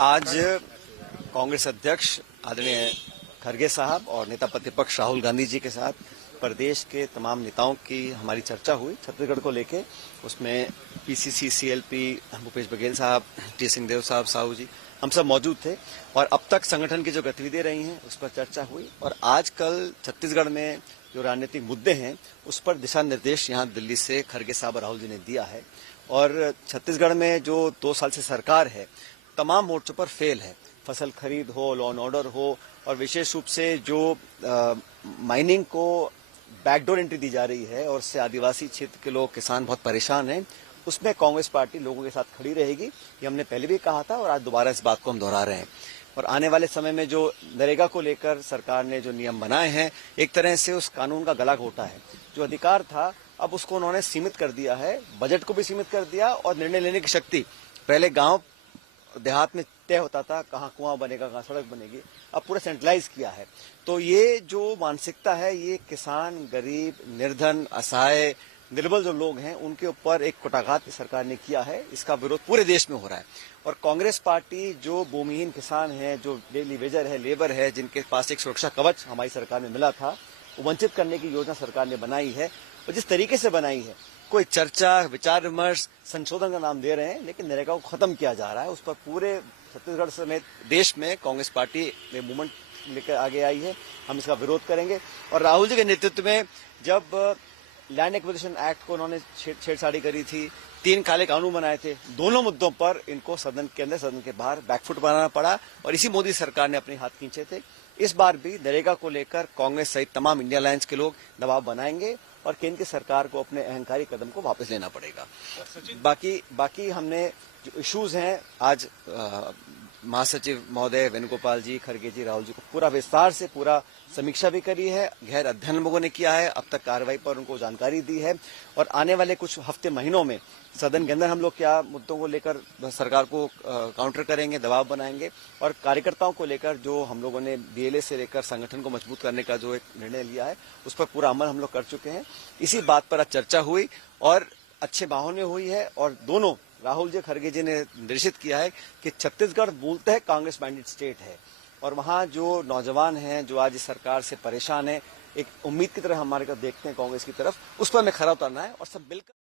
आज कांग्रेस अध्यक्ष आदरणीय खरगे साहब और नेता प्रतिपक्ष राहुल गांधी जी के साथ प्रदेश के तमाम नेताओं की हमारी चर्चा हुई छत्तीसगढ़ को लेके। उसमें पीसीसी, सीएलपी, भूपेश बघेल साहब, टी सिंहदेव साहब, साहू जी, हम सब मौजूद थे और अब तक संगठन की जो गतिविधियां रही हैं उस पर चर्चा हुई। और आजकल छत्तीसगढ़ में जो राजनीतिक मुद्दे हैं उस पर दिशा निर्देश यहाँ दिल्ली से खरगे साहब और राहुल जी ने दिया है। और छत्तीसगढ़ में जो 2 साल से सरकार है तमाम मोर्चों पर फेल है। फसल खरीद हो, लॉ एंड ऑर्डर हो, और विशेष रूप से जो माइनिंग को बैकडोर एंट्री दी जा रही है और उससे आदिवासी क्षेत्र के लोग, किसान बहुत परेशान हैं, उसमें कांग्रेस पार्टी लोगों के साथ खड़ी रहेगी। ये हमने पहले भी कहा था और आज दोबारा इस बात को हम दोहरा रहे हैं। और आने वाले समय में जो नरेगा को लेकर सरकार ने जो नियम बनाए हैं, एक तरह से उस कानून का गला घोटा है। जो अधिकार था अब उसको उन्होंने सीमित कर दिया है, बजट को भी सीमित कर दिया और निर्णय लेने की शक्ति, पहले गांव देहात में तय होता था कहाँ कुआं बनेगा, कहाँ सड़क बनेगी, अब पूरा सेंट्रलाइज किया है। तो ये जो मानसिकता है ये किसान, गरीब, निर्धन, असहाय, निर्बल जो लोग हैं उनके ऊपर एक कुटाघात सरकार ने किया है। इसका विरोध पूरे देश में हो रहा है। और कांग्रेस पार्टी जो भूमिहीन किसान है, जो डेली वेजर है, लेबर है, जिनके पास एक सुरक्षा कवच हमारी सरकार में मिला था, वंचित करने की योजना सरकार ने बनाई है। और जिस तरीके से बनाई है, कोई चर्चा, विचार विमर्श, संशोधन का नाम दे रहे हैं, लेकिन नरेगा को खत्म किया जा रहा है। उस पर पूरे छत्तीसगढ़ समेत देश में कांग्रेस पार्टी में मूवमेंट लेकर आगे आई है। हम इसका विरोध करेंगे। और राहुल जी के नेतृत्व में जब लैंड एक्विजिशन एक्ट को उन्होंने छेड़छाड़ी करी थी, 3 काले कानून बनाए थे, दोनों मुद्दों पर इनको सदन के अंदर, सदन के बाहर बैकफुट बनाना पड़ा और इसी मोदी सरकार ने अपने हाथ खींचे थे। इस बार भी नरेगा को लेकर कांग्रेस सहित तमाम इंडिया अलायंस के लोग दबाव बनाएंगे और केंद्र की सरकार को अपने अहंकारी कदम को वापस लेना पड़ेगा। बाकी हमने जो इश्यूज हैं, आज महासचिव महोदय वेणुगोपाल जी, खरगे जी, राहुल जी को पूरा विस्तार से पूरा समीक्षा भी करी है, गहर अध्ययन लोगों ने किया है, अब तक कार्रवाई पर उनको जानकारी दी है। और आने वाले कुछ हफ्ते महीनों में सदन के अंदर हम लोग क्या मुद्दों को लेकर सरकार को काउंटर करेंगे, दबाव बनाएंगे। और कार्यकर्ताओं को लेकर जो हम लोगों ने बीएलए से लेकर संगठन को मजबूत करने का जो एक निर्णय लिया है उस पर पूरा अमल हम लोग कर चुके हैं। इसी बात पर आज चर्चा हुई और अच्छे बहाने हुई है। और दोनों राहुल जी, खरगे जी ने निर्देशित किया है कि छत्तीसगढ़ बोलते हैं कांग्रेस मैंडेट स्टेट है और वहां जो नौजवान हैं जो आज इस सरकार से परेशान है, एक उम्मीद की तरह हमारे को देखते हैं कांग्रेस की तरफ, उस पर हमें खरा उतरना है और सब मिलकर